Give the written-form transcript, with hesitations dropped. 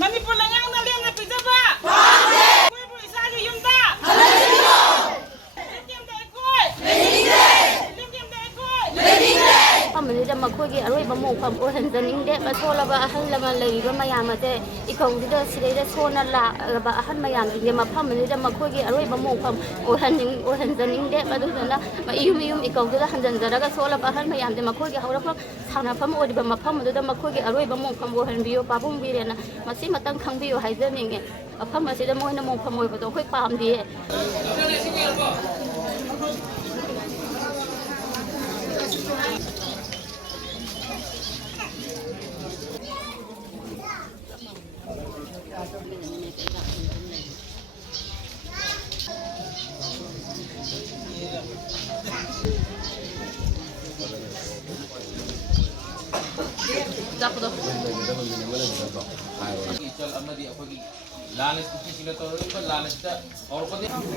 ꯃꯅꯤꯄꯨꯔ ꯂꯩꯉꯥꯛꯅ ꯂꯦꯝꯅ ꯄꯤꯖꯕ ꯑꯩꯈꯣꯏꯕꯨ ꯏꯁꯥꯒꯤ ꯌꯨꯝꯗ ꯃꯐꯝꯁꯤꯗ ꯃꯈꯣꯏꯒꯤ ꯑꯔꯣꯏꯕ ꯃꯣꯡꯐꯝ ꯑꯣꯏꯍꯟꯖꯅꯤꯡꯗꯦ ꯑꯁꯣꯜꯂꯕ ꯑꯍꯜ ꯂꯃꯟ ꯂꯩꯔꯤꯕ ꯃꯌꯥꯝ ꯑꯁꯦ ꯏꯀꯧꯁꯤꯗ ꯁꯤꯗꯩꯗ ꯁꯣꯟꯅ ꯂꯥꯛꯂꯕ ꯑꯍꯜ ꯃꯌꯥꯝꯁꯤꯡꯁꯦ ꯃꯐꯝ ꯑꯁꯤꯗ ꯃꯈꯣꯏꯒꯤ ꯑꯔꯣꯏꯕ ꯃꯣꯡꯐꯝ ꯑꯣꯏꯍꯟꯖꯅꯤꯡꯗꯦ ꯑꯗꯨꯗꯨꯅ ꯏꯌꯨꯝ ꯏꯌꯨꯝ ꯏꯀꯧꯗꯨꯗ ꯍꯟꯖꯤꯟꯖꯔꯒ ꯁꯣꯜꯂꯕ ꯑꯍꯜ ꯃꯌꯥꯝꯁꯦ ꯃꯈꯣꯏꯒꯤ ꯍꯧꯔꯛꯐꯝ ꯁꯥꯟꯅꯐꯝ ꯑꯣꯏꯔꯤꯕ ꯃꯐꯝ ꯑꯗꯨꯗ ꯃꯈꯣꯏꯒꯤ ꯑꯔꯣꯏꯕ ꯃꯣꯡꯐꯝ ꯑꯣꯏꯍꯟꯕꯤꯌꯨ ꯄꯥꯕꯨꯡ ꯕꯤꯔꯦꯟꯅ ꯃꯁꯤꯃꯇꯪ ꯈꯪꯕꯤꯌꯨ ꯍꯥꯏꯖꯅꯤꯡꯉꯦ ꯃꯐꯝ ꯑꯁꯤꯗ ꯃꯣꯏꯅ ꯃꯣꯡꯐꯝ ꯑꯣꯏꯕꯗꯣ ꯑꯩꯈꯣꯏ ꯄꯥꯝꯗꯤꯌꯦ ꯏꯆꯜ ꯑꯃꯗꯤ ꯑꯩꯈꯣꯏꯒꯤ ꯂꯥꯟꯅ ꯀꯨꯀꯤꯁꯤꯡꯅ ꯇꯧꯔꯤꯕ ꯂꯥꯟ ꯑꯁꯤꯗ ꯍꯧꯔꯛꯄꯗꯒꯤ